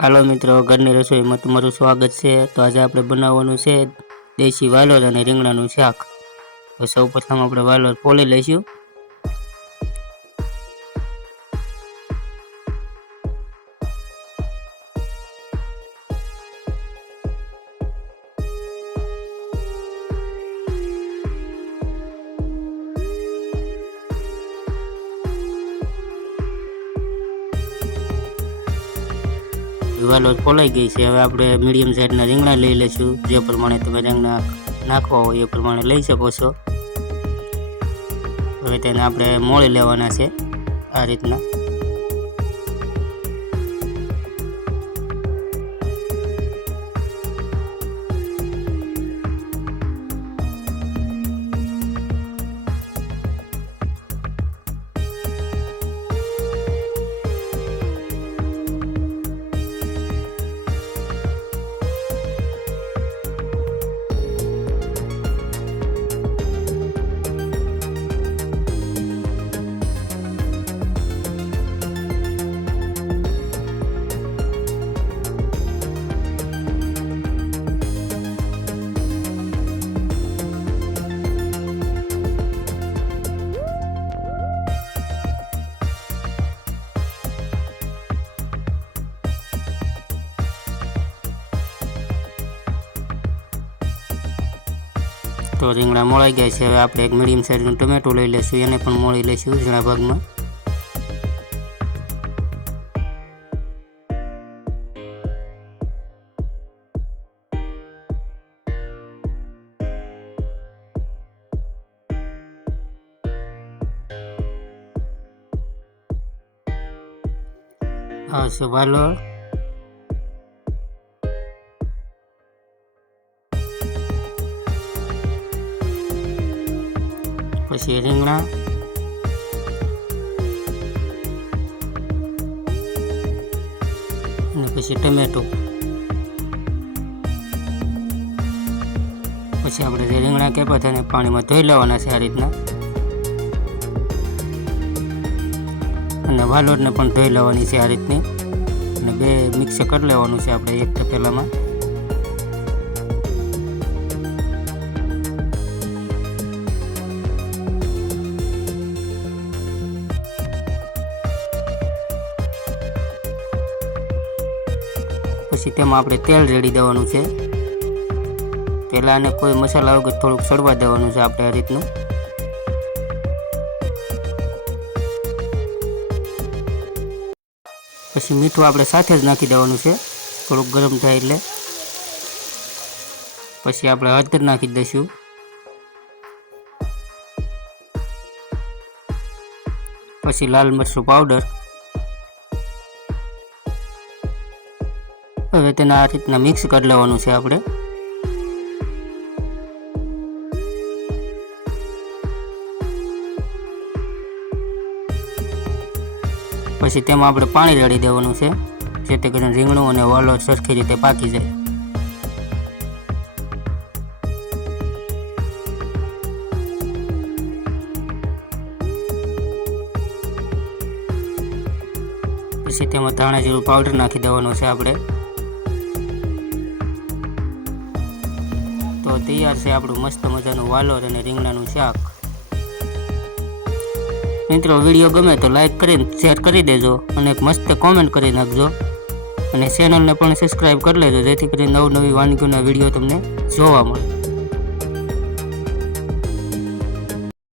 હાલો મિત્રો, ઘરની રસોઈમાં તમારું સ્વાગત છે। તો આજે આપણે બનાવવાનું છે દેશી વાલોર અને રીંગણાનું શાક। તો સૌપ્રથમ આપણે વાલોર ફોલી લઈશું। વાલોર ફોલાઈ ગઈ છે। હવે આપણે મીડિયમ સાઈઝના રીંગણા લઈ લઈશું। જે પ્રમાણે તમે રીંગણા નાખવા હોય એ પ્રમાણે લઈ શકો છો। હવે તેને આપણે મોળી લેવાના છે આ રીતના। તો રીંગણા મોળાઈ ગયા છે। હવે આપણે એક મીડિયમ સાઈઝનું ટમેટું લઈ લઈશું, એને પણ મોળી લઈશું ઝીણા ભાગમાં। આ છે વાલોર। પછી રીંગણા, અને પછી ટમેટું। પછી આપણે જે રીંગણા કાપ્યા હતા એને પાણીમાં ધોઈ લેવાના છે આ રીતના, અને વાલોરને પણ ધોઈ લેવાની છે આ રીતની, અને બે મિક્સ કરી લેવાનું છે આપણે એક તપેલામાં। પછી તેમાં આપણે તેલ રેડી દેવાનું છે। પહેલાં આને કોઈ મસાલા વગર થોડુંક સળવા દેવાનું છે આપણે આ રીતનું। પછી મીઠું આપણે સાથે જ નાખી દેવાનું છે થોડુંક ગરમ થાય એટલે। પછી આપણે હળદર નાખી દઈશું। પછી લાલ મરચું પાવડર। હવે તેને આ રીતના મિક્સ કરી લેવાનું છે આપણે। પછી તેમાં આપણે પાણી રેડી દેવાનું છે, જેથી કરીને રીંગણું અને વાલોર સરખી રીતે પાકી જાય। પછી તેમાં ધાણા જીરું પાવડર નાખી દેવાનો છે આપણે। તો તૈયાર છે આપણું મસ્ત મજાનું વાલોર અને રીંગણાનું શાક। મિત્રો, વિડીયો ગમે તો લાઈક કરીને શેર કરી દેજો, અને એક મસ્ત કોમેન્ટ કરી નાખજો, અને ચેનલને પણ સબસ્ક્રાઈબ કરી લેજો, જેથી કરીને નવી વાનગીઓના વિડીયો તમને જોવા મળે।